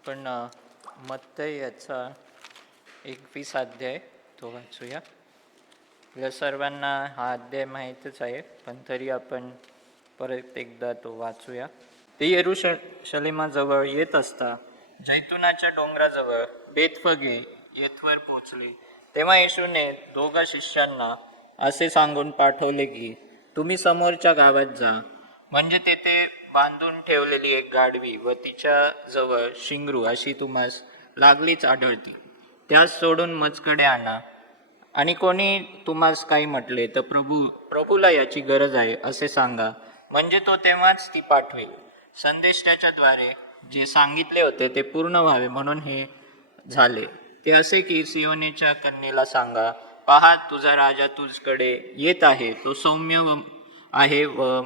आपण मत्तई याचा 21 अध्याय तो वाचूया. आपल्या सर्वांना हा अध्याय माहीतच आहे, पण तरी आपण परत एकदा तो वाचूया. ते यरूशलेमाजवळ येत असता जैतुनाच्या डोंगराजवळ बेतफगे येथवर पोचले. तेव्हा येशूने 2 शिष्यांना असे सांगून पाठवले की तुम्ही समोरच्या गावात जा, म्हणजे तेथे बांधून ठेवलेली एक गाढवी व तिच्या जवळ शिंगरू अशी तुम्हास लागलीच आढळती, त्यास सोडून मजकडे आणा. आणि कोणी तुम्हास काही म्हटले तर प्रभूला याची गरज आहे असे सांगा, म्हणजे तो तेव्हाच ती पाठवेल. संदेश त्याच्याद्वारे जे सांगितले होते ते पूर्ण व्हावे म्हणून हे झाले. ते असे की सियोनेच्या कन्येला सांगा, पहा तुझा राजा तुझकडे येत आहे, तो सौम्य आहे व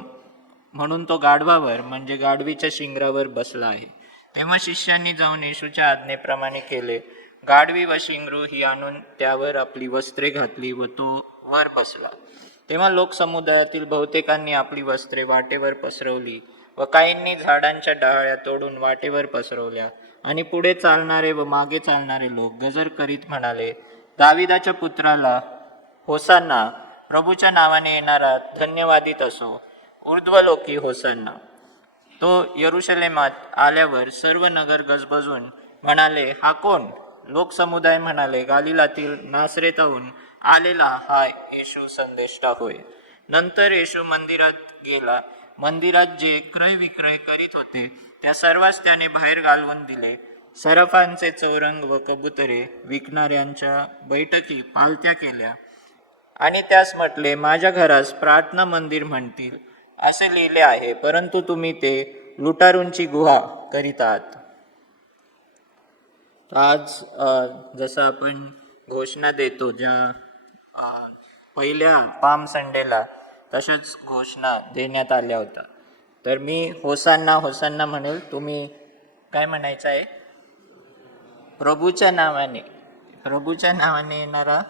म्हणून तो गाढवावर म्हणजे गाढवीच्या शिंगरावर बसला आहे. तेव्हा शिष्यांनी जाऊन येशूच्या आज्ञेप्रमाणे केले. गाढवी व शिंगरू ही आणून त्यावर आपली वस्त्रे घातली व तो वर बसला. तेव्हा लोकसमुदायातील बहुतेकांनी आपली वस्त्रे वाटेवर पसरवली व काहींनी झाडांच्या डहाळ्या तोडून वाटेवर पसरवल्या. आणि पुढे चालणारे व मागे चालणारे लोक गजर करीत म्हणाले, दाविदाच्या पुत्राला होसाना, प्रभूच्या नावाने येणारा धन्यवादित असो, ऊर्ध्वलोकी होसाना. तो यरूशलेमात आल्यावर सर्व नगर गजबजून म्हणाले, हा कोण? लोकसमुदाय म्हणाले, गालिलातील नासरेताहून आलेला हा येशू संदेष्टा होय. नंतर येशू मंदिरात गेला. मंदिरात जे क्रय विक्रय करीत होते त्या सर्वांस त्याने बाहेर घालवून दिले. सरफांचे चौरंग व कबुतरे विकणाऱ्यांच्या बैठकी पालत्या केल्या आणि त्यास म्हटले, माझ्या घरास प्रार्थना मंदिर म्हणतील असे लिहिले आहे, परंतु तुम्ही ते लुटारूंची गुहा करीत आहात. आज जसं आपण घोषणा देतो ज्या पहिल्या पाम संडेला, तशाच घोषणा देण्यात आल्या होत्या. तर मी होसांना होसांना म्हणेल, तुम्ही काय म्हणायचं आहे? प्रभूच्या नावाने येणारा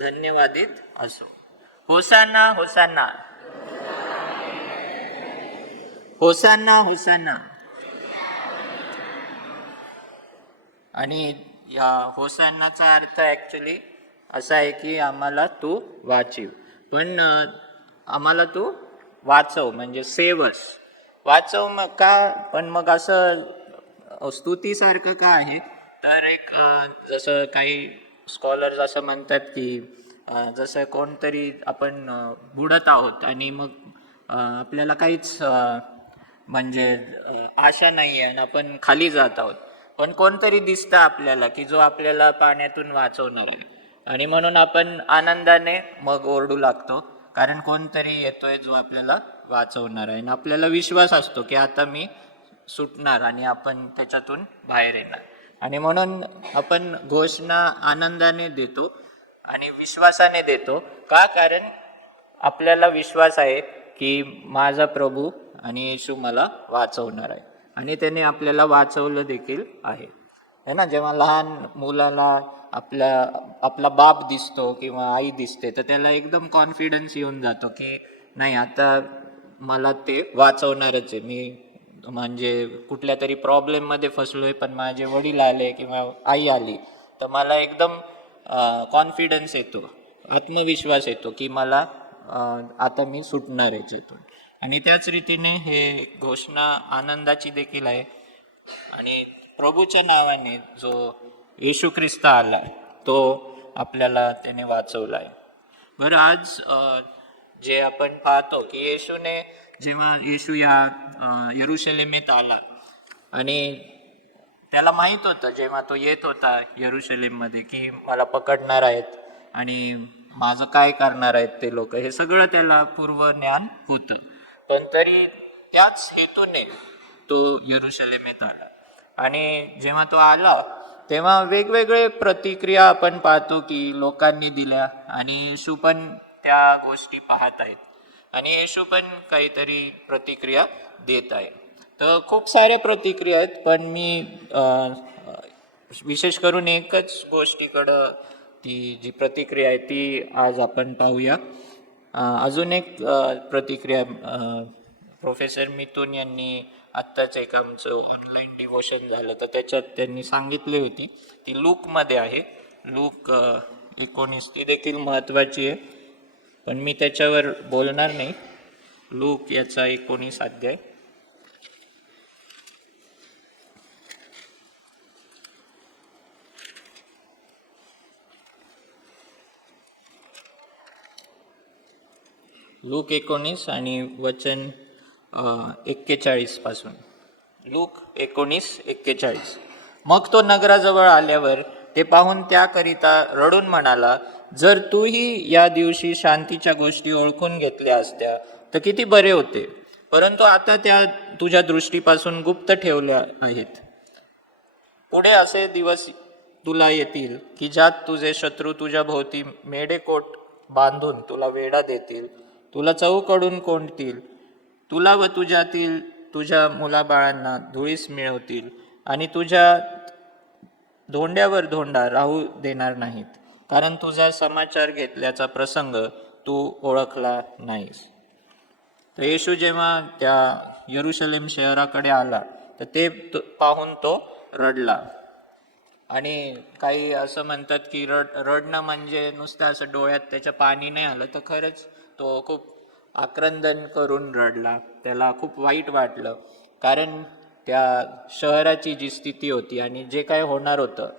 धन्यवादित असो. होसांना होसांना होसांना होसांना. आणि या होसांनाचा अर्थ ॲक्च्युली असा आहे की आम्हाला तू वाचीव, पण आम्हाला तू वाचव म्हणजे सेवस. वाचव मग का? पण मग असं स्तुतीसारखं का आहे? तर एक जसं काही स्कॉलर्स असं म्हणतात की जसं कोणतरी आपण बुडत आहोत आणि मग आपल्याला काहीच म्हणजे आशा नाही आहे आणि आपण खाली जात आहोत, पण कोणतरी दिसतं आपल्याला की जो आपल्याला पाण्यातून वाचवणार आहे, आणि म्हणून आपण आनंदाने मग ओरडू लागतो, कारण कोणतरी येतोय जो आपल्याला वाचवणार आहे आणि आपल्याला विश्वास असतो की आता मी सुटणार आणि आपण त्याच्यातून बाहेर येणार. आणि म्हणून आपण घोषणा आनंदाने देतो आणि विश्वासाने देतो. का? कारण आपल्याला विश्वास आहे की माझा प्रभू आणि येशू मला वाचवणार आहे आणि त्याने आपल्याला वाचवलं देखील आहे. ना, जेव्हा लहान मुलाला आपला बाप दिसतो किंवा आई दिसते तर त्याला एकदम कॉन्फिडन्स येऊन जातो की नाही, आता मला ते वाचवणारच आहे. मी म्हणजे कुठल्या तरी प्रॉब्लेममध्ये फसलोय, पण माझे वडील आले किंवा आई आली तर मला एकदम कॉन्फिडन्स येतो, आत्मविश्वास येतो की मला आता मी सुटणार आहे याच्यातून. आणि त्याच रीतीने हे घोषणा आनंदाची देखील आहे. आणि प्रभूच्या नावाने जो येशू ख्रिस्त आला तो आपल्याला त्याने वाचवला आहे. बरं, आज जे आपण पाहतो की जेव्हा येशू या यरूशलेमेत आला आणि त्याला माहीत होतं जेव्हा तो येत होता यरूशलेममध्ये की मला पकडणार आहेत आणि माझं काय करणार आहेत ते लोक, हे सगळं त्याला पूर्व ज्ञान होतं. पण तरी त्याच हेतूने तो यरूशलेमेत आला. आणि जेव्हा तो आला तेव्हा वेगवेगळे प्रतिक्रिया आपण पाहतो की लोकांनी दिल्या, आणि येशू पण त्या गोष्टी पाहत आहेत आणि येशू पण काहीतरी प्रतिक्रिया देत आहे. तर खूप साऱ्या प्रतिक्रिया आहेत, पण मी विशेष करून एकच गोष्टीकडं ती जी प्रतिक्रिया आहे ती आज आपण पाहूया. अजून एक प्रतिक्रिया प्रोफेसर मिथून यांनी आत्ताच एक आमचं ऑनलाईन डिवोशन झालं तर त्याच्यात त्यांनी सांगितली होती, ती लूकमध्ये आहे. लूक 19 ती देखील महत्त्वाची आहे, पण मी त्याच्यावर बोलणार नाही. लूक याचा 19 अध्याय. लूक 19 आणि वचन 41 पासून. लूक 19:41. मग तो नगराजवळ आल्यावर ते पाहून त्याकरिता रडून म्हणाला, जर तूही या दिवशी शांतीच्या गोष्टी ओळखून घेतल्या असत्या तर किती बरे होते, परंतु आता त्या तुझ्या दृष्टीपासून गुप्त ठेवल्या आहेत. पुढे असे दिवस तुला येतील की ज्यात तुझे शत्रू तुझ्या भोवती मेढेकोट बांधून तुला वेढा देतील, तुला चहूकडून कोंडतील, तुला व तुझ्यातील तुझ्या मुलाबाळांना धुळीस मिळवतील आणि तुझ्या धोंड्यावर धोंडा राहू देणार नाहीत, कारण तुझा समाचार घेतल्याचा प्रसंग तू ओळखला नाहीस. तर येशू जेव्हा त्या यरुशलेम शहराकडे आला तर ते पाहून तो रडला. आणि काही असं म्हणतात की रडणं म्हणजे नुसतं असं डोळ्यात त्याच्या पाणी नाही आलं, तर खरंच तो खूप आक्रंदन करून रडला. त्याला खूप वाईट वाटलं, कारण त्या शहराची जी स्थिती होती आणि जे काय होणार होतं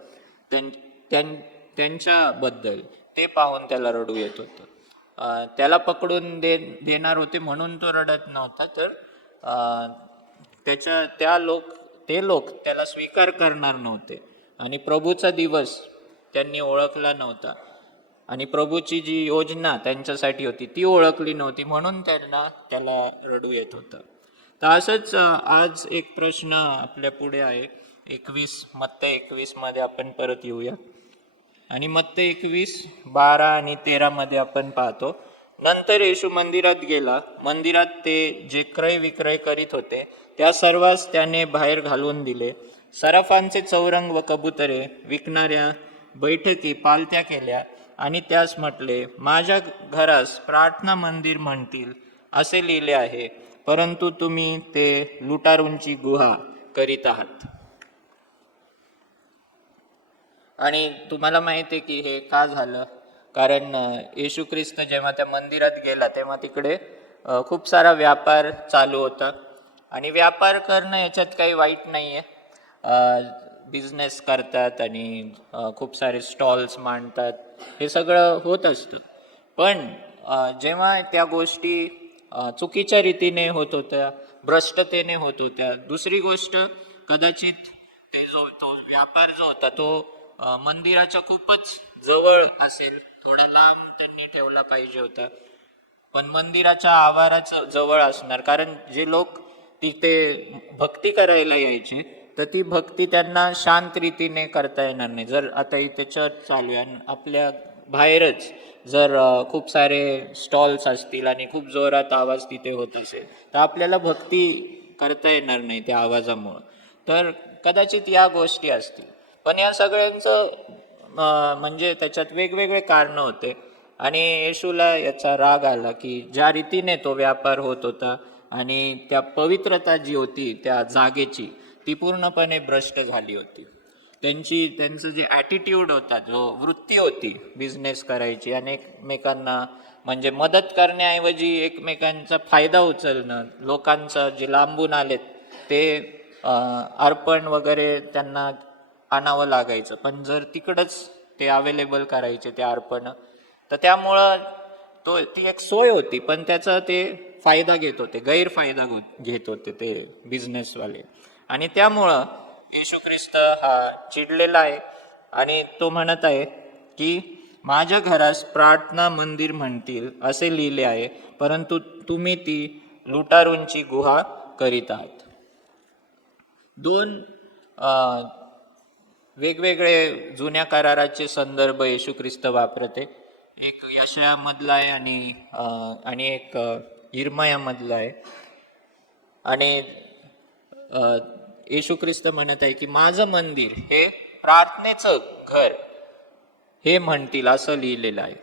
त्यांच्याबद्दल ते पाहून त्याला रडू येत होतं. त्याला पकडून देणार होते म्हणून तो रडत नव्हता, तर ते लोक त्याला स्वीकार करणार नव्हते आणि प्रभूचा दिवस त्यांनी ओळखला नव्हता आणि प्रभूची जी योजना त्यांच्यासाठी होती ती ओळखली नव्हती, म्हणून त्याला रडू येत होतं. तर असंच आज एक प्रश्न आपल्या पुढे आहे. मत्ते 21 मध्ये आपण परत येऊया. आणि मत्ते 21:12 आणि 13 मध्ये आपण पाहतो, नंतर येशू मंदिरात गेला. मंदिरात ते जे क्रय विक्रय करीत होते त्या सर्वांस त्याने बाहेर घालून दिले. सराफांचे चौरंग व कबुतरे विकणाऱ्या बैठकी पालत्या केल्या आणि त्यास म्हटले, माझ्या घरास प्रार्थना मंदिर म्हणतील असे लिहिले आहे, परंतु तुम्ही ते लुटारूंची गुहा करीत आहात. आणि तुम्हाला माहिती आहे की हे का झालं? कारण येशू ख्रिस्त जेव्हा त्या मंदिरात गेला तेव्हा तिकडे खूप सारा व्यापार चालू होता. आणि व्यापार करणं याच्यात काही वाईट नाही आहे. बिझनेस करतात आणि खूप सारे स्टॉल्स मांडतात, हे सगळं होत असतं. पण जेव्हा त्या गोष्टी चुकीच्या रीतीने होत होत्या, भ्रष्टतेने होत होत्या, दुसरी गोष्ट कदाचित तो व्यापार जो होता तो मंदिराच्या खूपच जवळ असेल, थोडा लांब त्यांनी ठेवला पाहिजे होता, पण मंदिराच्या आवाराच्या जवळ असणार, कारण जे लोक तिथे भक्ती करायला यायचे तर ती भक्ती त्यांना शांत रीतीने करता येणार नाही. जर आता इथे चर्च चालू आहे आणि आपल्या बाहेरच जर खूप सारे स्टॉल्स असतील आणि खूप जोरात आवाज तिथे होत असेल तर आपल्याला भक्ती करता येणार नाही त्या आवाजामुळं. तर कदाचित या गोष्टी असतील, पण या सगळ्यांचं म्हणजे त्याच्यात वेगवेगळे कारणं होते. आणि येशूला याचा राग आला की ज्या रीतीने तो व्यापार होत होता आणि त्या पवित्रता जी होती त्या जागेची ती पूर्णपणे भ्रष्ट झाली होती. त्यांचं जे ॲटिट्यूड होता, जो वृत्ती होती बिझनेस करायची आणि एकमेकांना म्हणजे मदत करण्याऐवजी एकमेकांचा फायदा उचलणं, लोकांचं जे लांबून आलेत ते अर्पण वगैरे त्यांना आणावं लागायचं, पण जर तिकडंच ते अवेलेबल करायचे ते अर्पण, तर त्यामुळं ती एक सोय होती, पण त्याचा ते फायदा घेत होते, गैरफायदा घेत होते ते बिझनेसवाले. आणि त्यामुळं येशू ख्रिस्त हा चिडलेला आहे आणि तो म्हणत आहे की माझ्या घरास प्रार्थना मंदिर म्हणतील असे लिहिले आहे, परंतु तुम्ही ती लुटारूंची गुहा करीत आहात. दोन वेगवेगळे जुन्या कराराचे संदर्भ येशू ख्रिस्त वापरते. एक यशायामधला आहे आणि एक इर्मयामधला आहे. आणि येशू ख्रिस्त म्हणत आहे की माझं मंदिर हे प्रार्थनेचं घर हे म्हणतील असं लिहिलेलं आहे.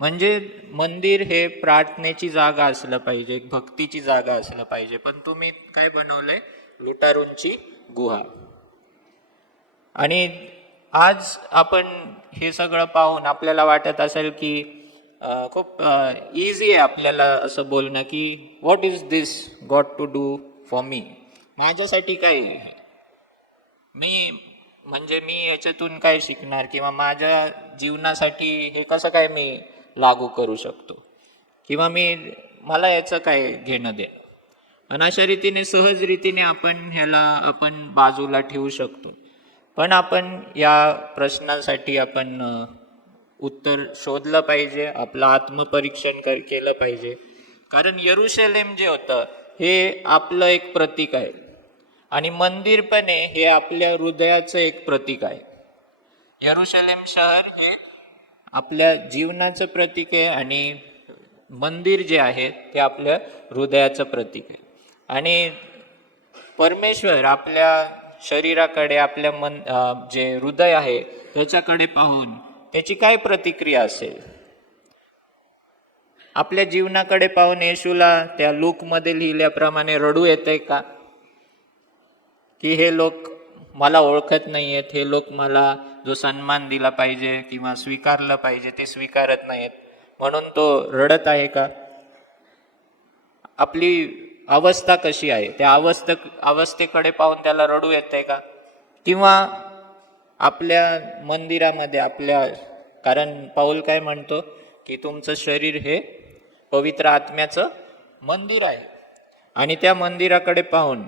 म्हणजे मंदिर हे प्रार्थनेची जागा असलं पाहिजे, भक्तीची जागा असलं पाहिजे, पण तुम्ही काय बनवलंय? लुटारूंची गुहा. आणि आज आपण हे सगळं पाहून आपल्याला वाटत असेल की खूप इझी आहे आपल्याला असं बोलणं की what is this God to do for me, माझ्यासाठी काय आहे? मी म्हणजे मी याच्यातून काय शिकणार, किंवा माझ्या जीवनासाठी हे कसं काय मी लागू करू शकतो, किंवा मला याचं काय घेणं दे. आणि अशा रीतीने सहज रीतीने आपण बाजूला ठेवू शकतो. पण आपण या प्रश्नासाठी आपण उत्तर शोधलं पाहिजे, आपलं आत्मपरीक्षण केलं पाहिजे. कारण यरुशलेम जे होतं हे आपलं एक प्रतीक आहे, आणि मंदिर पण आहे हे आपल्या हृदयाचं एक प्रतीक आहे. यरुशलेम शहर हे आपल्या जीवनाचं प्रतीक आहे, आणि मंदिर जे आहे ते आपल्या हृदयाचं प्रतीक आहे. आणि परमेश्वर आपल्या शरीराकडे, आपल्या जे हृदय आहे त्याच्याकडे पाहून त्याची काय प्रतिक्रिया असेल? आपल्या जीवनाकडे पाहून येशूला त्या लूकमध्ये लिहिल्याप्रमाणे रडू येतंय का? की हे लोक मला ओळखत नाहीयेत, हे लोक मला जो सन्मान दिला पाहिजे किंवा स्वीकारलं पाहिजे ते स्वीकारत नाहीत, म्हणून तो रडत आहे का? आपली अवस्था कशी आहे, त्या अवस्थेकडे पाहून त्याला रडू येतंय का? किंवा आपल्या मंदिरामध्ये कारण पाऊल काय म्हणतो की तुमचं शरीर हे पवित्र आत्म्याचं मंदिर आहे, आणि त्या मंदिराकडे पाहून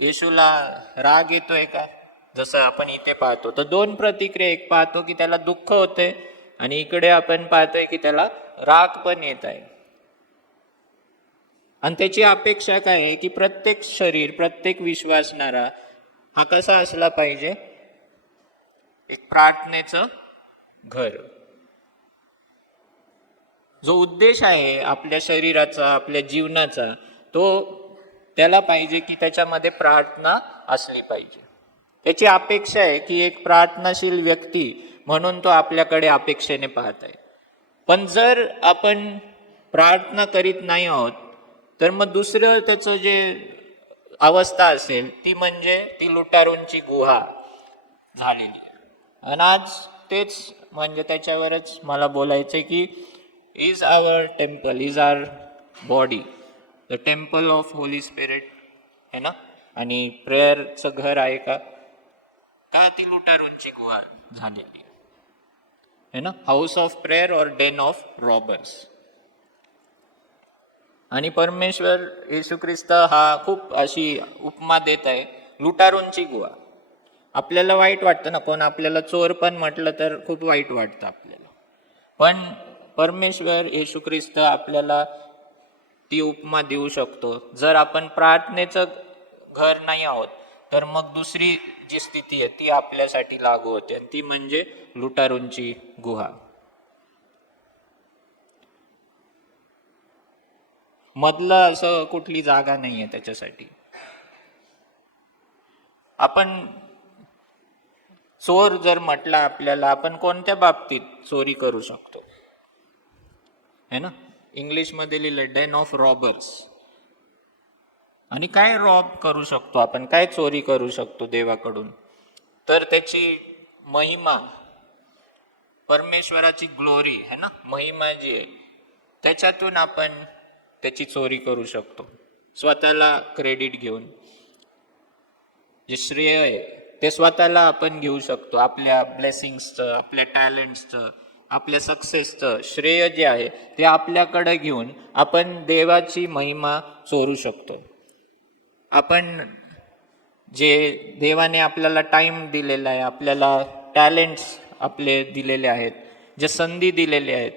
येशूला राग येतोय का? जसं आपण इथे पाहतो तर दोन प्रतिक्रिया, एक पाहतो की त्याला दुःख होते, आणि इकडे आपण पाहतोय की त्याला राग पण येत आहे. आणि त्याची अपेक्षा काय आहे की प्रत्येक विश्वासणारा हा कसा असला पाहिजे? एक प्रार्थनेचं घर. जो उद्देश आहे आपल्या शरीराचा, आपल्या जीवनाचा, तो त्याला पाहिजे की त्याच्यामध्ये प्रार्थना असली पाहिजे. त्याची अपेक्षा आहे की एक प्रार्थनाशील व्यक्ती म्हणून तो आपल्याकडे अपेक्षेने पाहत आहे. पण जर आपण प्रार्थना करीत नाही आहोत तर मग दुसरं त्याचं जे अवस्था असेल ती म्हणजे ती लुटारूंची गुहा झालेली. आणि आज तेच म्हणजे त्याच्यावरच मला बोलायचंय की is our temple, is our body the temple of Holy Spirit, है ना? आणि प्रेयरचं घर आहे का ती लुटारूंची गुहा झालेली है ना? हाऊस ऑफ प्रेयर और डेन ऑफ रॉबर्स. आणि परमेश्वर येशू ख्रिस्त हा खूप अशी उपमा देत आहे, लुटारूंची गुहा. आपल्याला वाईट वाटतं ना, कोण आपल्याला चोर पण म्हटलं तर खूप वाईट वाटतं आपल्याला. पण परमेश्वर येशू ख्रिस्त आपल्याला ती उपमा देऊ शकतो. जर आपण प्रार्थनेचं घर नाही आहोत तर मग दुसरी जी स्थिती आहे ती आपल्यासाठी लागू होते, आणि ती म्हणजे लुटारूंची गुहा. मधलं असं कुठली जागा नाहीये त्याच्यासाठी. आपण चोर जर म्हटला आपल्याला, आपण कोणत्या बाबतीत चोरी करू शकतो? है ना? इंग्लिशमध्ये लिहिलं डेन ऑफ रॉबर्स. आणि काय रॉब करू शकतो आपण, काय चोरी करू शकतो देवाकडून? तर त्याची महिमा, परमेश्वराची ग्लोरी है ना, महिमा जी आहे त्याच्यातून आपण त्याची चोरी करू शकतो. स्वतःला क्रेडिट घेऊन जे श्रेय आहे ते स्वतःला आपण घेऊ शकतो. आपल्या ब्लेसिंग्सचं, आपल्या टॅलेंट्सचं, आपल्या सक्सेसचं श्रेय जे आहे ते आपल्याकडे घेऊन आपण देवाची महिमा चोरू शकतो. आपण जे देवाने आपल्याला टाइम दिलेला आहे, आपल्याला टॅलेंट्स आपले दिलेले आहेत, जे संधी दिलेले आहेत,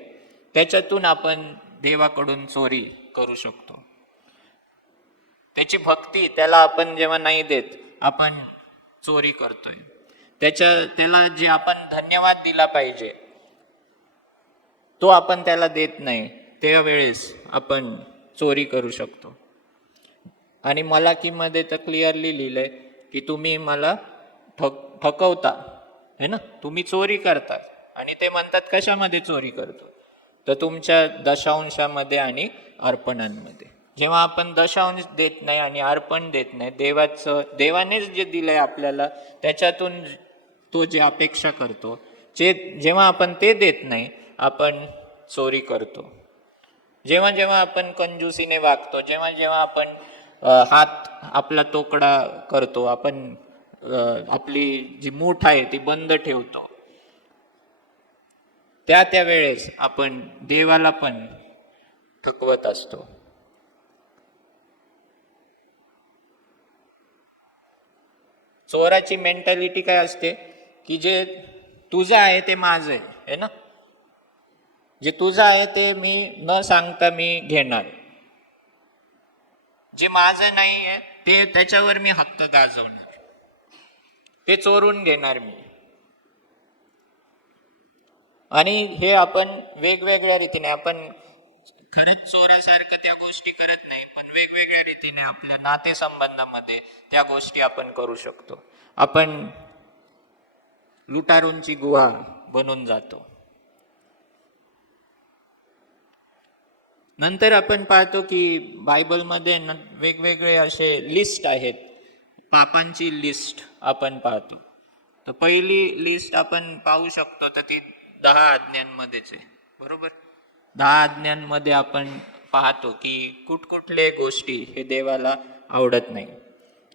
त्याच्यातून आपण देवाकडून चोरी करू शकतो. त्याची भक्ती त्याला आपण जेव्हा नाही देत, आपण चोरी करतोय. त्याला जे आपण धन्यवाद दिला पाहिजे तो आपण त्याला देत नाही, त्यावेळेस आपण चोरी करू शकतो. आणि मलाकीमध्ये तर क्लिअरली लिहिलंय की तुम्ही मला ठकवता, है ना, तुम्ही चोरी करता. आणि ते म्हणतात कशामध्ये चोरी करतो, तर तुमच्या दशांशामध्ये आणि अर्पणांमध्ये. जेव्हा आपण दशांश देत नाही आणि अर्पण देत नाही, देवानेच जे दिलंय आपल्याला त्याच्यातून तो जे अपेक्षा करतो, जेव्हा आपण ते देत नाही आपण चोरी करतो. जेव्हा जेव्हा आपण कंजूसीने वागतो, जेव्हा जेव्हा आपण हात आपला तोकडा करतो, आपण आपली जी मूठ आहे ती बंद ठेवतो, त्या वेळेस आपण देवाला पण थकवत असतो. चोराची मेंटॅलिटी काय असते की जे तुझं आहे ते माझं आहे ना, जे तुझं आहे ते मी न सांगता मी घेणार, जे माझं नाही आहे ते त्याच्यावर मी हक्क गाजवणार, ते चोरून घेणार मी. आणि हे आपण वेगवेगळ्या रीतीने, आपण खरंच चोरासारखं त्या गोष्टी करत नाही, पण वेगवेगळ्या रीतीने आपल्या नातेसंबंधामध्ये त्या गोष्टी आपण करू शकतो. आपण लुटारूंची गुहा बनून जातो. नंतर आपण पाहतो की बायबलमध्ये वेगवेगळे असे लिस्ट आहेत, पापांची लिस्ट आपण पाहतो. तर पहिली लिस्ट आपण पाहू शकतो तर ती 10 आज्ञांमध्येच आहे, बरोबर. 10 आज्ञांमध्ये आपण पाहतो की कुठकुठले गोष्टी हे देवाला आवडत नाही.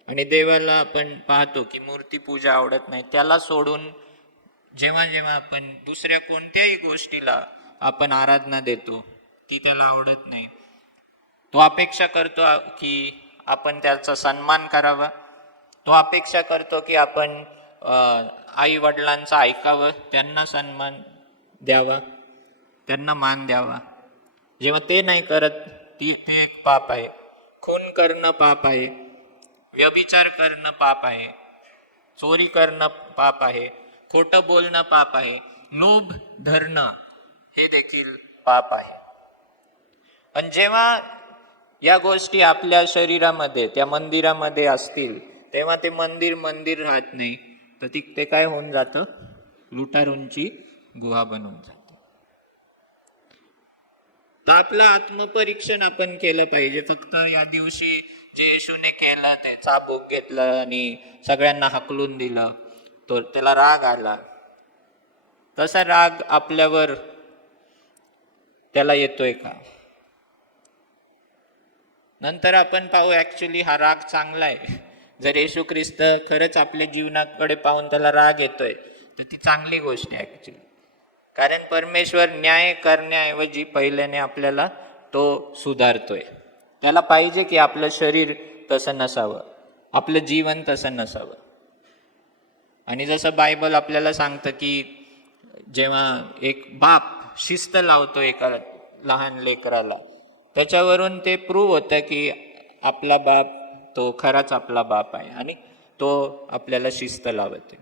आणि देवाला आपण पाहतो की मूर्तीपूजा आवडत नाही. त्याला सोडून जेव्हा जेव्हा आपण दुसऱ्या कोणत्याही गोष्टीला आपण आराधना देतो ती त्याला आवडत नाही. तो अपेक्षा करतो की आपण त्याचा सन्मान करावा, तो अपेक्षा करतो की आपण आई वडिलांचं ऐकावं, त्यांना सन्मान द्यावा, त्यांना मान द्यावा. जेव्हा ते नाही करत ते एक पाप आहे. खून करणं पाप आहे, व्यभिचार करणं पाप आहे, चोरी करणं पाप आहे, खोटं बोलणं पाप आहे, लोभ धरणं हे देखील पाप आहे. आणि जेव्हा या गोष्टी आपल्या शरीरामध्ये, त्या मंदिरामध्ये असतील, तेव्हा ते मंदिर राहत नाही, तर ते काय होऊन जातं, लुटारूंची गुहा बनून जातं. तर आपलं आत्मपरीक्षण आपण केलं पाहिजे. फक्त या दिवशी जे येशूने केलं ते चाबूक घेतलं आणि सगळ्यांना हकलून दिलं, तो त्याला राग आला, तसा राग आपल्यावर त्याला येतोय का? नंतर आपण पाहू ऍक्च्युली हा राग चांगला आहे. जर येशू ख्रिस्त खरंच आपल्या जीवनाकडे पाहून त्याला राग येतोय तर ती चांगली गोष्ट आहे ऍक्च्युली. कारण परमेश्वर न्याय करण्याऐवजी पहिल्याने आपल्याला तो सुधारतोय. त्याला पाहिजे की आपलं शरीर तसं नसावं, आपलं जीवन तसं नसावं. आणि जसं बायबल आपल्याला सांगतं की जेव्हा एक बाप शिस्त लावतो एका लहान लेकराला, त्याच्यावरून ते प्रूव्ह होतं की आपला बाप तो खराच आपला बाप आहे आणि तो आपल्याला शिस्त लावते.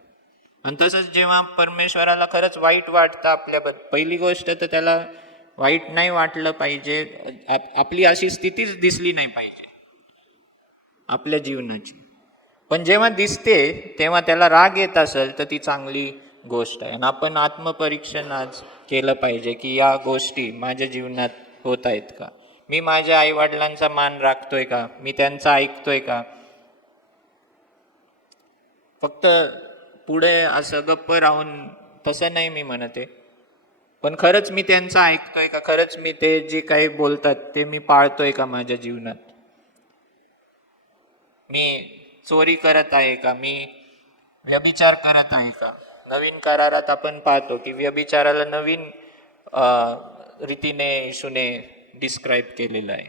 आणि तसंच जेव्हा परमेश्वराला खरंच वाईट वाटतं आपल्याबद्दल, पहिली गोष्ट तर त्याला वाईट नाही वाटलं पाहिजे, आपली अशी स्थितीच दिसली नाही पाहिजे आपल्या जीवनाची. पण जेव्हा दिसते तेव्हा त्याला राग येत असेल तर ती चांगली गोष्ट आहे. आणि आपण आत्मपरीक्षण आज केलं पाहिजे की या गोष्टी माझ्या जीवनात होत आहेत का, मी माझ्या आईवडिलांचा मान राखतोय का, मी त्यांचं ऐकतोय का. फक्त पुढे असं गप्प राहून तसं नाही मी म्हणते, पण खरंच मी त्यांचं ऐकतोय का, खरंच मी ते जे काही बोलतात ते मी पाळतोय का माझ्या जीवनात. मी चोरी करत आहे का, मी व्यभिचार करत आहे का. नवीन करारात आपण पाहतो की व्यभिचाराला नवीन रीतीने येशूने डिस्क्राईब केलेलं आहे.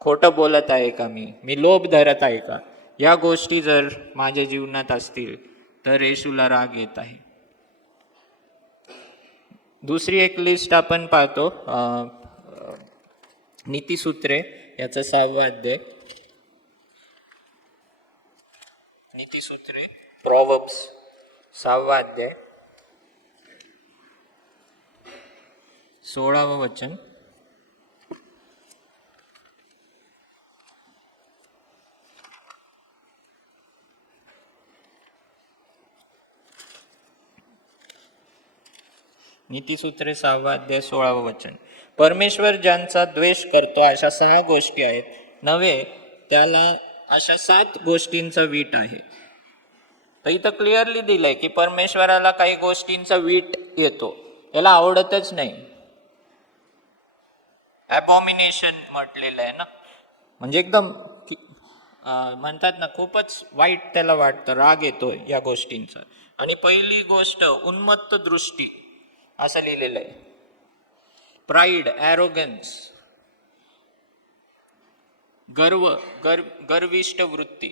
खोटं बोलत आहे का, मी लोभ धरत आहे का. या गोष्टी जर माझ्या जीवनात असतील तर येशूला राग येत आहे. दुसरी एक लिस्ट आपण पाहतो नीतिसूत्रे याचं 6वा अध्याय. नीतिसूत्रे प्रॉव्हर्ब्स 6वा अध्याय 16वं वचन. नीतिसूत्रे 6वा अध्याय 16वे वचन. परमेश्वर ज्यांचा द्वेष करतो अशा 6 गोष्टी आहेत नव्हे, त्याला अशा 7 गोष्टींचा वीट आहे. तर इथं क्लिअरली दिलंय की परमेश्वराला काही गोष्टींचा वीट येतो, याला आवडतच नाही. ॲबॉमिनेशन म्हटलेलं आहे ना, म्हणजे एकदम म्हणतात ना, खूपच वाईट त्याला वाटतं, राग येतो या गोष्टींचा. आणि पहिली गोष्ट उन्मत्त दृष्टी असं लिहिलेलं आहे. प्राईड, ॲरोगन्स, गर्विष्ठ वृत्ती,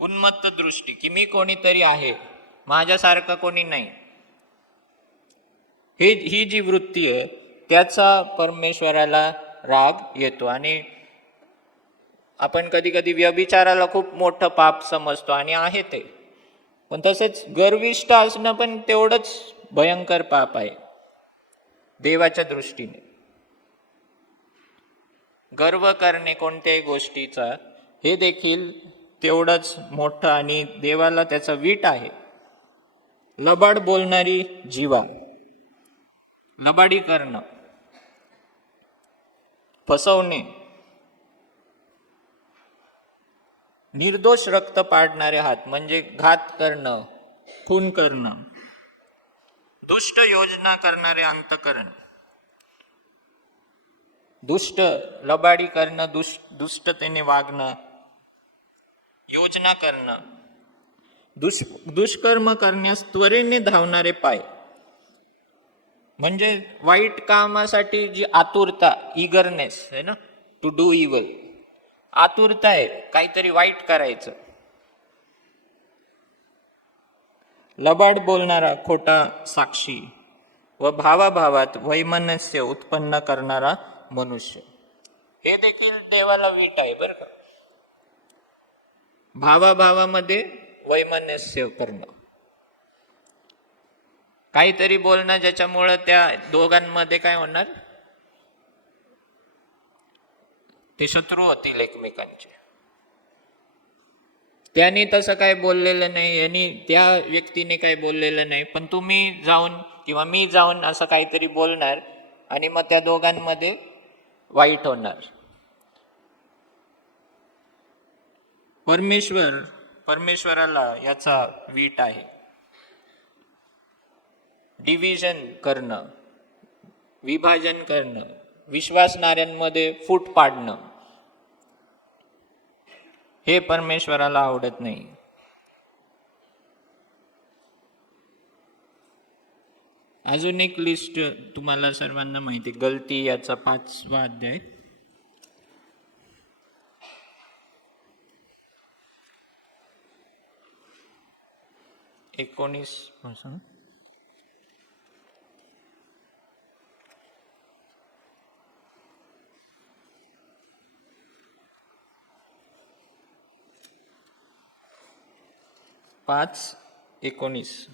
उन्मत्त दृष्टी की मी कोणीतरी आहे, माझ्यासारखं कोणी नाही, ही जी वृत्ती आहे त्याचा परमेश्वराला राग येतो. आणि आपण कधी कधी व्यभिचाराला खूप मोठं पाप समजतो, आणि आहे ते, पण तसेच गर्विष्ठ असणं पण तेवढंच भयंकर पाप आहे देवाच्या दृष्टीने. गर्व करणे कोणत्याही गोष्टीचा हे देखील तेवढंच मोठं आणि देवाला त्याचा वीट आहे. लबाड बोलणारी जीवा, लबाडी करणं, फसवणे, निर्दोष रक्त पाडणारे हात म्हणजे घात करणं, खून करणं, दुष्ट योजना करणारे अंतकरण, दुष्ट लबाडी करणं, दुष्टतेने वागणं, योजना करणं, दुष्कर्म करण्यास त्वरेने धावणारे पाय म्हणजे वाईट कामासाठी जी आतुरता, इगरनेस आहे ना, टू डू इव्हल, आतुरता आहे काहीतरी वाईट करायचं. लबाड बोलणारा खोटा साक्षी व भावाभावात वैमनस्य उत्पन्न करणारा मनुष्य, हे देखील देवाला वीट आहे बरं का. भावाभावामध्ये वैमनस्य करणं, काहीतरी बोलणं ज्याच्यामुळं त्या दोघांमध्ये काय होणार, ते शत्रू होतील एकमेकांचे. त्याने तसं काय बोललेलं नाही, यांनी त्या व्यक्तीने काय बोललेलं नाही, पण तुम्ही जाऊन किंवा मी जाऊन असं काहीतरी बोलणार आणि मग त्या दोघांमध्ये वाईट होणार. परमेश्वराला याचा वीट आहे. डिव्हिजन करणं, विभाजन करणं, विश्वासणाऱ्यांमध्ये फूट पाडणं, हे परमेश्वराला आवडत नाही. अजून एक लिस्ट तुम्हाला सर्वांना माहिती, गलती याचा 5वा अध्याय, 19 5:19.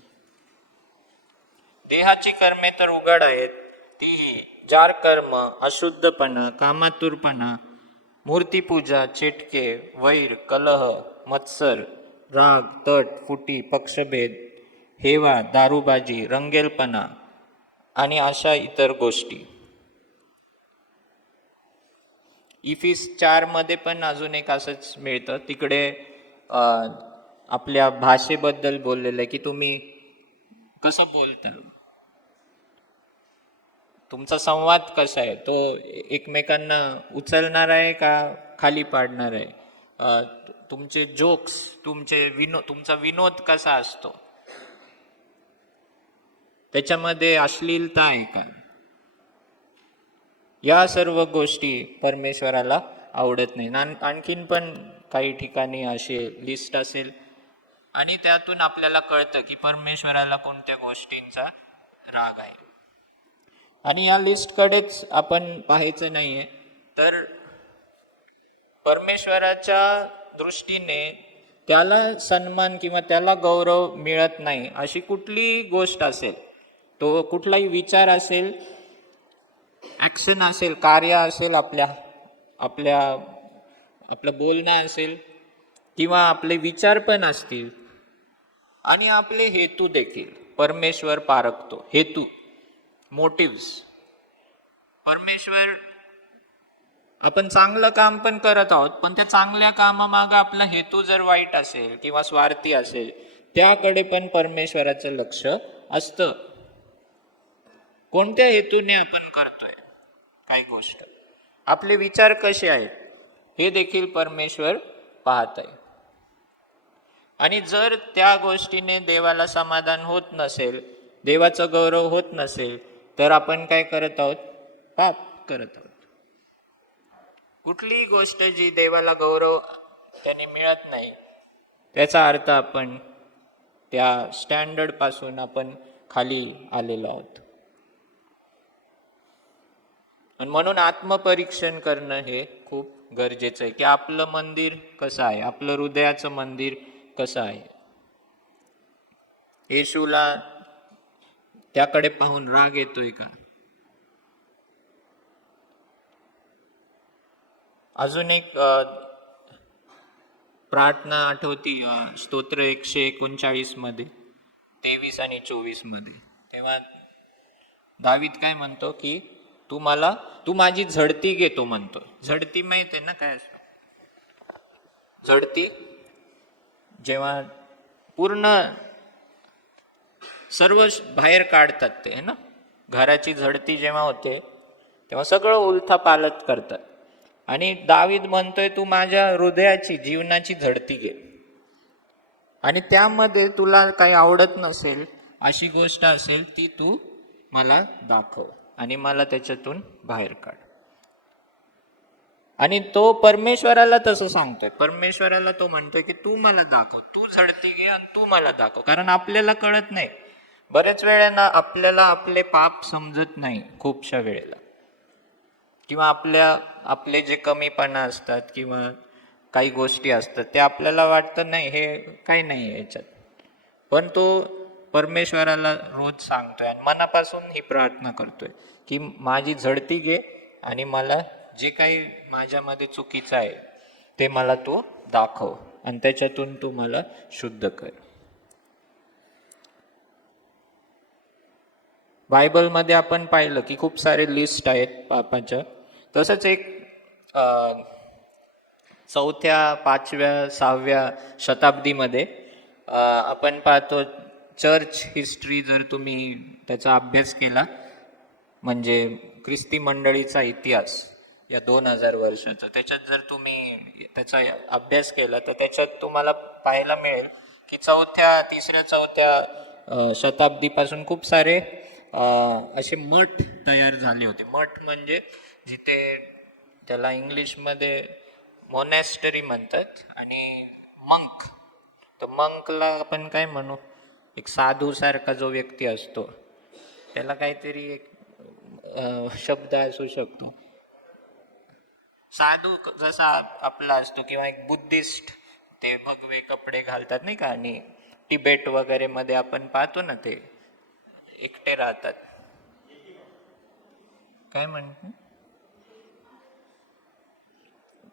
देहाची कर्मे तर उघड आहेत, तीही जार कर्म, अशुद्धपणा, कामातुरपणा, मूर्तीपूजा, चेटके, वैर, कलह, मत्सर, राग, तट, फुटी, पक्षभेद, हेवा, दारूबाजी, रंगेलपणा आणि अशा इतर गोष्टी. इफिस 4 मध्ये पण अजून एक असंच मिळतं. तिकडे आपल्या भाषेबद्दल बोललेलं आहे की तुम्ही कसं बोलता, तुमचा संवाद कसा आहे, तो एकमेकांना उचलणार आहे का खाली पाडणार आहे, तुमचे जोक्स, तुमचा विनोद कसा असतो, त्याच्यामध्ये अश्लीलता आहे का. या सर्व गोष्टी परमेश्वराला आवडत नाही. आणखीन पण काही ठिकाणी अशी लिस्ट असेल आणि त्यातून आपल्याला कळतं की परमेश्वराला कोणत्या गोष्टींचा राग आहे. आणि या लिस्टकडेच आपण पाहायचं नाहीये, तर परमेश्वराच्या दृष्टीने त्याला सन्मान किंवा त्याला गौरव मिळत नाही अशी कुठलीही गोष्ट असेल, तो कुठलाही विचार असेल, ॲक्शन असेल, कार्य असेल, आपलं बोलणं असेल किंवा आपले विचार पण असतील आणि आपले हेतू देखील परमेश्वर पारखतो. हेतू मोटिव्स. परमेश्वर, आपण चांगलं काम पण करत आहोत, पण त्या चांगल्या कामामागं आपला हेतू जर वाईट असेल किंवा स्वार्थी असेल, त्याकडे पण परमेश्वराचं लक्ष असतं. कोणत्या हेतूने आपण करतोय काही गोष्ट, आपले विचार कसे आहेत, हे देखील परमेश्वर पाहत आहे. आणि जर त्या गोष्टीने देवाला समाधान होत नसेल, देवाचा गौरव होत नसेल, तर आपण काय करत आहोत? पाप करत आहोत. कुठलीही गोष्ट जी देवाला गौरव त्याने मिळत नाही, त्याचा अर्थ आपण त्या स्टँडर्ड पासून आपण खाली आलेलो आहोत. आणि म्हणून आत्मपरीक्षण करणं हे खूप गरजेचं आहे, की आपलं मंदिर कसं आहे, आपलं हृदयाचं मंदिर कसं आहे. येशूला त्याकडे पाहून राग येतोय का? अजून एक प्रार्थना आठवती, स्तोत्र 139 मध्ये 23 आणि 24 मध्ये. तेव्हा दावीद काय म्हणतो की तू माझी झडती घेतो म्हणतो. झडती माहिती आहे ना काय असतं? झडती जेव्हा पूर्ण सर्व बाहेर काढतात ते, है ना. घराची झडती जेव्हा होते तेव्हा सगळं उलथापालथ करतात. आणि दावीद म्हणतोय तू माझ्या हृदयाची, जीवनाची झडती घे, आणि त्यामध्ये तुला काही आवडत नसेल अशी गोष्ट असेल ती तू मला दाखव आणि मला त्याच्यातून बाहेर काढ. आणि तो परमेश्वराला तसं सांगतोय. परमेश्वराला तो म्हणतोय की तू मला दाखव, तू झडती घे आणि तू मला दाखव. कारण आपल्याला कळत नाही, बऱ्याच वेळेला आपल्याला आपले पाप समजत नाही खूपशा वेळेला, किंवा आपले जे कमीपणा असतात किंवा काही गोष्टी असतात ते आपल्याला वाटतं नाही हे काही नाही आहे याच्यात. पण तो परमेश्वराला रोज सांगतोय आणि मनापासून ही प्रार्थना करतोय की माझी झडती घे आणि मला जे काही माझ्यामध्ये चुकीचं आहे ते मला तू दाखव आणि त्याच्यातून तू मला शुद्ध कर. बायबलमध्ये आपण पाहिलं की खूप सारे लिस्ट आहेत पापाच्या. तसंच एक 4थ्या, 5व्या, 6व्या शताब्दीमध्ये आपण पाहतो, चर्च हिस्ट्री जर तुम्ही त्याचा अभ्यास केला, म्हणजे ख्रिस्ती मंडळीचा इतिहास या 2000 वर्षाचा, त्याच्यात जर तुम्ही त्याचा अभ्यास केला तर त्याच्यात तुम्हाला पाहायला मिळेल की 3ऱ्या-4थ्या शताब्दीपासून खूप सारे असे मठ तयार झाले होते. मठ म्हणजे जिथे त्याला इंग्लिशमध्ये मोनॅस्टरी म्हणतात, आणि मंक, तर मंकला आपण काय म्हणू, एक साधू सारखा जो व्यक्ती असतो त्याला काहीतरी एक शब्द असू शकतो. साधू जसा आपला असतो, किंवा एक बुद्धिस्ट, ते भगवे कपडे घालतात नाही का, आणि तिबेट वगैरे मध्ये आपण पाहतो ना ते एकटे राहतात. काय म्हणतो,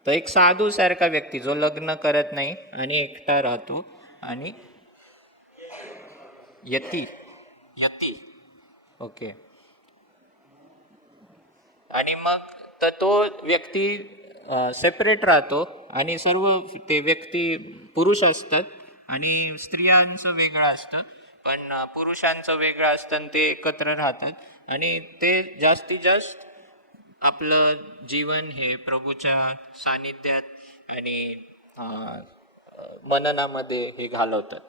तर एक साधू सारखा व्यक्ती जो लग्न करत नाही आणि एकटा राहतो, आणि यती ओके. आणि मग तर तो व्यक्ती सेपरेट राहतो, आणि सर्व ते व्यक्ती पुरुष असतात आणि स्त्रियांचं वेगळं असतं, पण पुरुषांचं वेगळं असतं आणि ते एकत्र राहतात. आणि ते जास्तीत जास्त आपलं जीवन हे प्रभूच्या सानिध्यात आणि मननामध्ये हे घालवतात.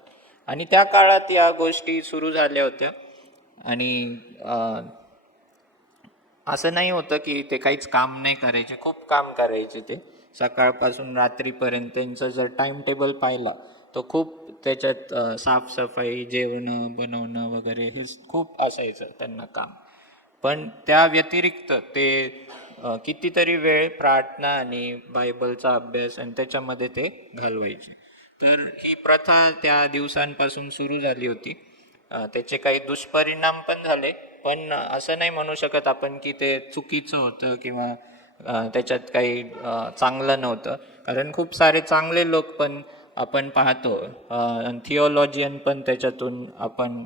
आणि त्या काळात या गोष्टी सुरू झाल्या होत्या. आणि असं नाही होतं की ते काहीच काम नाही करायचे, खूप काम करायचे ते. सकाळपासून रात्रीपर्यंत त्यांचं जर टाइम टेबल पाहिला तर खूप त्याच्यात साफसफाई, जेवणं बनवणं वगैरे हे खूप असायचं त्यांना काम. पण त्या व्यतिरिक्त ते कितीतरी वेळ प्रार्थना आणि बायबलचा अभ्यास आणि त्याच्यामध्ये ते घालवायचे. तर ही प्रथा त्या दिवसांपासून सुरू झाली होती. त्याचे काही दुष्परिणाम पण झाले, पण असं नाही म्हणू शकत आपण की ते चुकीचं होतं किंवा त्याच्यात काही चांगलं नव्हतं. कारण खूप सारे चांगले लोक पण आपण पाहतो, थिओलॉजियन पण त्याच्यातून आपण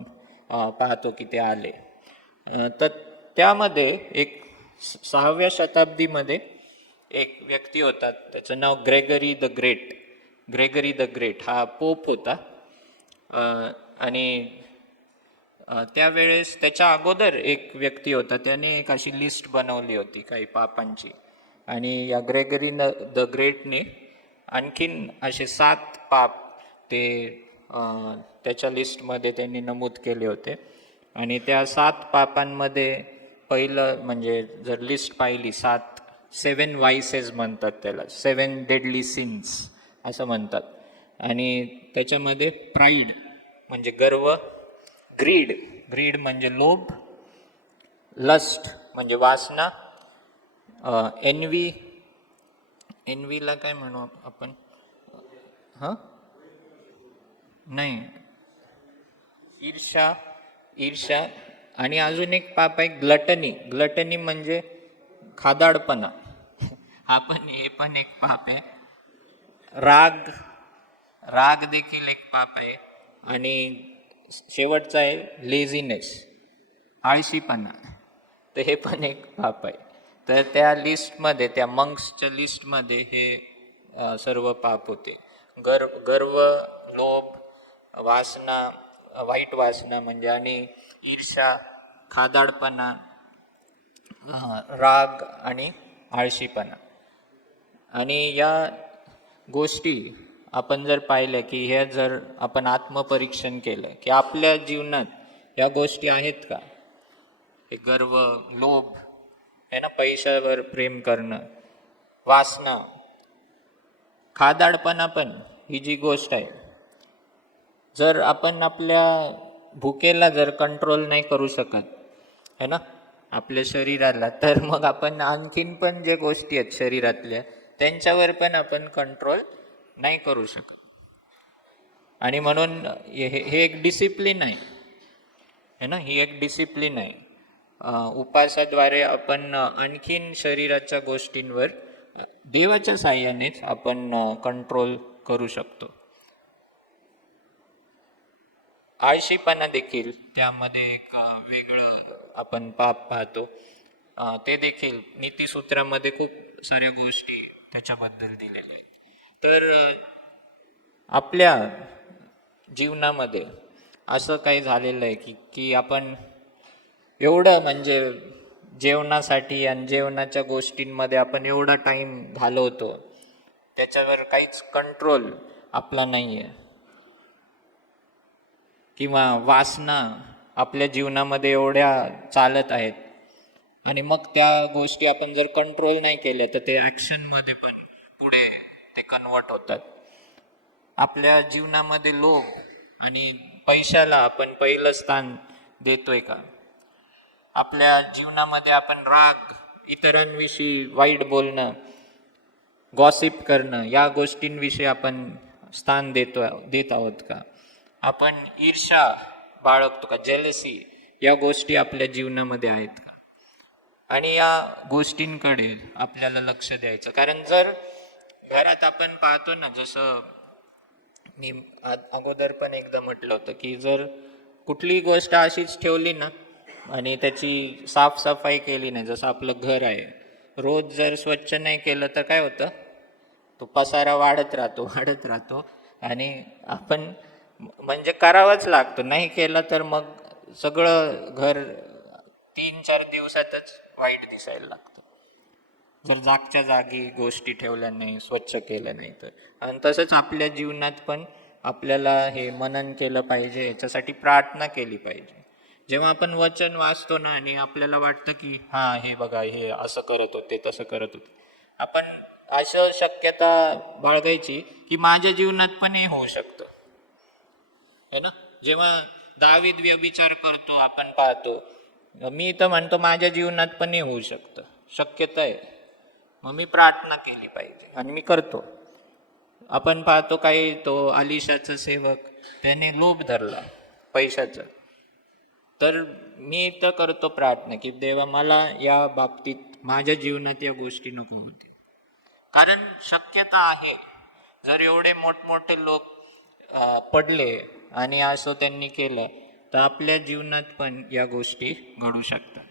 पाहतो की ते आले. तर त्यामध्ये एक 6व्या शताब्दीमध्ये एक व्यक्ती होता, त्याचं नाव Gregory the great. Gregory the great हा पोप होता. आणि त्यावेळेस त्याच्या अगोदर एक व्यक्ती होता, त्याने एक अशी लिस्ट बनवली होती काही पापांची. आणि या ग्रेगरी द ग्रेटने आणखीन असे 7 पाप ते त्याच्या लिस्टमध्ये त्यांनी नमूद केले होते. आणि त्या 7 पापांमध्ये पहिलं म्हणजे जर लिस्ट पाहिली, 7 वायसेस म्हणतात त्याला, 7 डेडली सिन्स असं म्हणतात. आणि त्याच्यामध्ये प्राईड म्हणजे गर्व, ग्रीड म्हणजे लोभ, लस्ट म्हणजे वासना, एनवीला काय म्हणू आपण, नाही, ईर्षा. आणि अजून एक पाप आहे ग्लटनी म्हणजे खादाडपणा. हे पण एक पाप आहे. राग देखील एक पाप आहे. आणि शेवटचा आहे लेझीनेस, आळशीपणा. तर हे पण एक पाप आहे. तर त्या लिस्टमध्ये, त्या मंक्सच्या लिस्टमध्ये हे सर्व पाप होते. गर्व, लोभ, वासना, वाईट वासना म्हणजे, आणि ईर्ष्या, खादाडपणा, राग आणि आळशीपणा. आणि या गोष्टी आपण जर पाहिल्या की ह्या जर आपण आत्मपरीक्षण केलं की आपल्या जीवनात या गोष्टी आहेत का, हे गर्व, लोभ आहे ना, पैशावर प्रेम करणं, वासना, खादाडपणा पण ही जी गोष्ट आहे, जर आपण आपल्या भुकेला जर कंट्रोल नाही करू शकत है ना आपल्या शरीराला, तर मग आपण आणखीन पण जे गोष्टी आहेत शरीरातल्या त्यांच्यावर पण आपण कंट्रोल नाही करू शकत. आणि म्हणून हे एक डिसिप्लिन आहे है ना, ही एक डिसिप्लिन आहे. उपासाद्वारे आपण आणखीन शरीराच्या गोष्टींवर देवाच्या साह्यानेच आपण कंट्रोल करू शकतो. आळशीपणा देखील त्यामध्ये एक वेगळं आपण पाप पाहतो. ते देखील नीतिसूत्रामध्ये खूप साऱ्या गोष्टी त्याच्याबद्दल दिलेल्या आहेत. तर आपल्या जीवनामध्ये असं काही झालेलं आहे की आपण एवढं म्हणजे जेवणासाठी आणि जेवणाच्या गोष्टींमध्ये आपण एवढा टाईम घालवतो, त्याच्यावर काहीच कंट्रोल आपला नाही आहे. किंवा वासना आपल्या जीवनामध्ये एवढ्या चालत आहेत आणि मग त्या गोष्टी आपण जर कंट्रोल नाही केल्या तर ते ॲक्शनमध्ये पण पुढे ते कन्वर्ट होतात. आपल्या जीवनामध्ये लोभ आणि पैशाला आपण पहिलं स्थान देतोय का? आपल्या जीवनामध्ये आपण राग, इतरांविषयी वाईट बोलणं, गॉसिप करणं, या गोष्टींविषयी आपण स्थान देत आहोत का? आपण ईर्ष्या बाळगतो का? जेलसी, या गोष्टी आपल्या जीवनामध्ये आहेत का? आणि या गोष्टींकडे आपल्याला लक्ष द्यायचं. कारण जर घरात आपण पाहतो ना, जसं मी अगोदर पण एकदा म्हटलं होतं की जर कुठली गोष्ट अशीच ठेवली ना आणि त्याची साफसफाई केली नाही, जसं आपलं घर आहे, रोज जर स्वच्छ नाही केलं तर काय होतं, तो पसारा वाढत राहतो आणि आपण म्हणजे करावंच लागतं. नाही केलं तर मग सगळं घर 3-4 दिवसातच वाईट दिसायला लागतं, जर जागच्या जागी गोष्टी ठेवल्या नाही, स्वच्छ केलं नाही तर. आणि तसंच आपल्या जीवनात पण आपल्याला हे मनन केलं पाहिजे, याच्यासाठी प्रार्थना केली पाहिजे. जेव्हा आपण वचन वाचतो ना आणि आपल्याला वाटतं की हां, हे बघा, हे असं करत होते, तसं करत होते, आपण अशा शक्यता बाळगायची की माझ्या जीवनात पण हे होऊ शकतं है ना. जेव्हा दावीद व्यभिचार करतो आपण पाहतो, मी तर म्हणतो माझ्या जीवनात पण हे होऊ शकतं, शक्यता आहे, मग मी प्रार्थना केली पाहिजे आणि मी करतो. आपण पाहतो काही तो अलिशाचा सेवक, त्याने लोभ धरला पैशाचा, तर मी तर करतो प्रार्थना की देवा मला या बाबतीत माझ्या जीवनात या गोष्टी नको होते. कारण शक्यता आहे, जर एवढे मोठमोठे लोक पडले आणि असं त्यांनी केलं तर आपल्या जीवनात पण या गोष्टी घडू शकतात.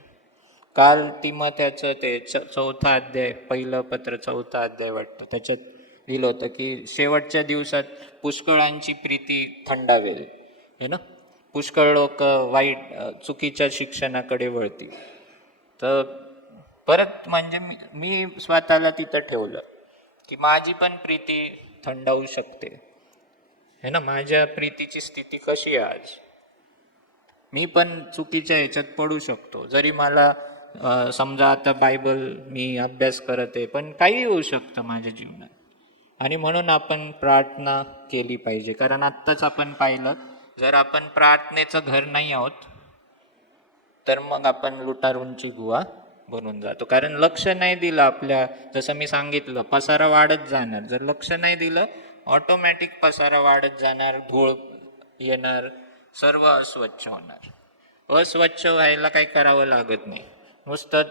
काल तिमोथेचं ते चौथा अध्याय, पहिलं पत्र चौथा अध्याय वाटतं, त्याच्यात लिहिलं होतं की शेवटच्या दिवसात पुष्कळांची प्रीती थंडावेल, है ना. पुष्कळ लोक वाईट चुकीच्या शिक्षणाकडे वळतील. तर परत म्हणजे मी स्वतःला तिथं ठेवलं की माझी पण प्रीती थंडावू शकते, है ना. माझ्या प्रीतीची स्थिती कशी आहे आज, मी पण चुकीच्या ह्याच्यात पडू शकतो. जरी मला समजा आता बायबल मी अभ्यास करत आहे, पण काही होऊ शकतं माझ्या जीवनात. आणि म्हणून आपण प्रार्थना केली पाहिजे. कारण आत्ताच आपण पाहिलं, जर आपण प्रार्थनेचं घर नाही आहोत तर मग आपण लुटारूंची गुहा बनून जातो. कारण लक्ष नाही दिलं आपल्या, जसं मी सांगितलं, पसारा वाढत जाणार. जर लक्ष नाही दिलं, ऑटोमॅटिक पसारा वाढत जाणार, धूळ येणार, सर्व अस्वच्छ होणार. अस्वच्छ व्हायला काही करावं लागत नाही, नुसतं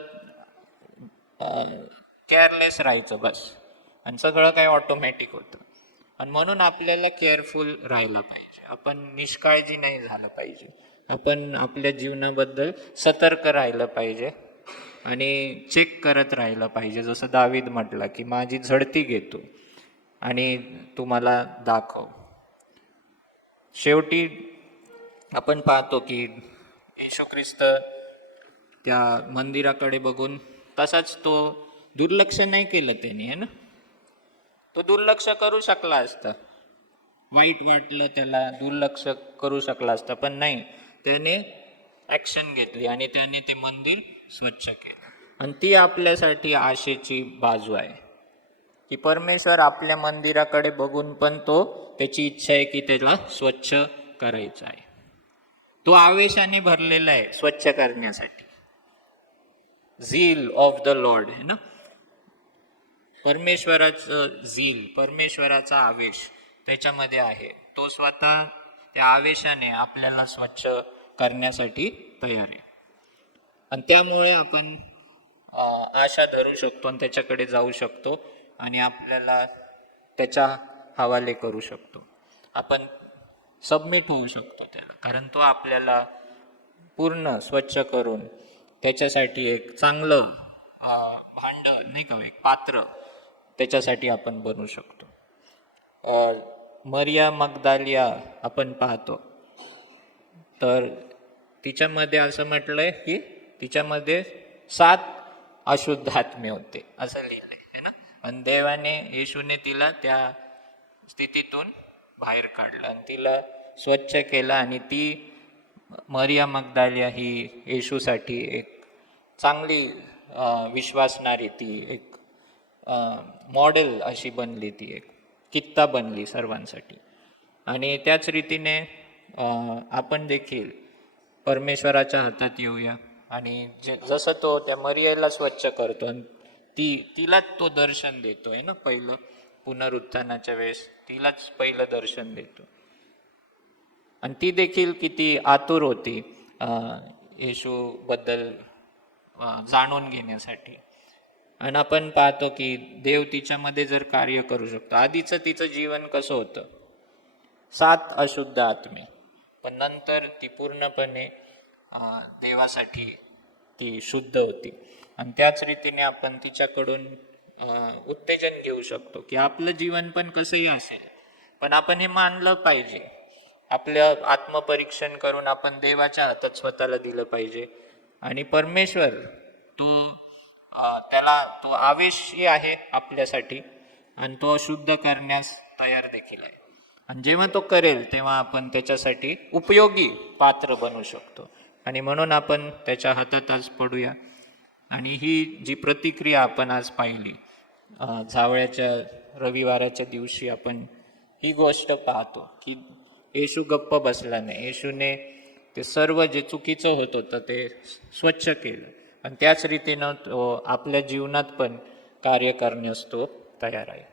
केअरलेस राहायचं बस, आणि सगळं काही ऑटोमॅटिक होतं. आणि म्हणून आपल्याला केअरफुल राहायला पाहिजे. आपण निष्काळजी नाही झालं पाहिजे. आपण आपल्या जीवनाबद्दल सतर्क राहिलं पाहिजे आणि चेक करत राहिलं पाहिजे. जसं दावीद म्हटलं की माझी झडती घेतो आणि तुम्हाला दाखव. शेवटी आपण पाहतो की येशू ख्रिस्त त्या मंदिराकडे बघून तसाच तो दुर्लक्ष नाही केलं त्याने, है ना. तो दुर्लक्ष करू शकला असता, वाईट वाटलं त्याला, दुर्लक्ष करू शकला असता, पण नाही, त्याने ॲक्शन घेतली आणि त्याने ते मंदिर स्वच्छ केलं. आणि ती आपल्यासाठी आशेची बाजू आहे की परमेश्वर आपल्या मंदिराकडे बघून पण तो त्याची इच्छा आहे की त्याला स्वच्छ करायचं आहे. तो आवेशाने भरलेला आहे स्वच्छ करण्यासाठी. झील ऑफ द लॉर्ड, है ना. परमेश्वराचं झील, परमेश्वराचा आवेश त्याच्यामध्ये आहे. तो स्वतः त्या आवेशाने आपल्याला स्वच्छ करण्यासाठी तयार आहे. आणि त्यामुळे आपण आशा धरू शकतो आणि त्याच्याकडे जाऊ शकतो आणि आपल्याला त्याच्या हवाले करू शकतो. आपण सबमिट होऊ शकतो त्याला, कारण तो आपल्याला पूर्ण स्वच्छ करून त्याच्यासाठी एक चांगलं भांड नाही का, एक पात्र त्याच्यासाठी आपण बनवू शकतो. मरिया मगदालिया आपण पाहतो, तर तिच्यामध्ये असं म्हटलंय की तिच्यामध्ये 7 अशुद्ध आत्मे होते, असं लिहिलंय, है ना. आणि देवाने, येशूने तिला त्या स्थितीतून बाहेर काढलं आणि तिला स्वच्छ केलं. आणि ती मरिया मगदालिया ही येशूसाठी एक चांगली विश्वासणारी, ती एक मॉडेल अशी बनली, ती एक कित्ता बनली सर्वांसाठी. आणि त्याच रीतीने आपण देखील परमेश्वराच्या हातात येऊया आणि जसं तो त्या मरियाला स्वच्छ करतो आणि तिलाच तो दर्शन देतोय ना, पहिलं पुनरुत्थानाच्या वेळेस तिलाच पहिलं दर्शन देतो. आणि ती देखील किती आतुर होती येशूबद्दल जाणून घेण्यासाठी. आणि आपण पाहतो की देव तिच्यामध्ये जर कार्य करू शकतो. आधीचं तिचं जीवन कसं होतं, 7 अशुद्ध आत्मे, पण नंतर ती पूर्णपणे देवासाठी ती शुद्ध होती. आणि त्याच रीतीने आपण तिच्याकडून उत्तेजन घेऊ शकतो की आपलं जीवन पण कसंही असेल, पण आपण हे मानलं पाहिजे. आपलं आत्मपरीक्षण करून आपण देवाच्या हातात स्वतःला दिलं पाहिजे. आणि परमेश्वर त्याला तो आवेशी आहे आपल्यासाठी आणि तो शुद्ध करण्यास तयार देखील आहे. आणि जेव्हा तो करेल तेव्हा आपण त्याच्यासाठी उपयोगी पात्र बनू शकतो. आणि म्हणून आपण त्याच्या हातात आज पडूया. आणि ही जी प्रतिक्रिया आपण आज पाहिली, जावळ्याच्या रविवाराच्या दिवशी आपण ही गोष्ट पाहतो की येशू गप्प बसला नाही. येशूने ते सर्व जे चुकीचं होत होतं ते स्वच्छ केलं आणि त्याच रीतीनं तो आपल्या जीवनात पण कार्य करण्यास तो तयार आहे.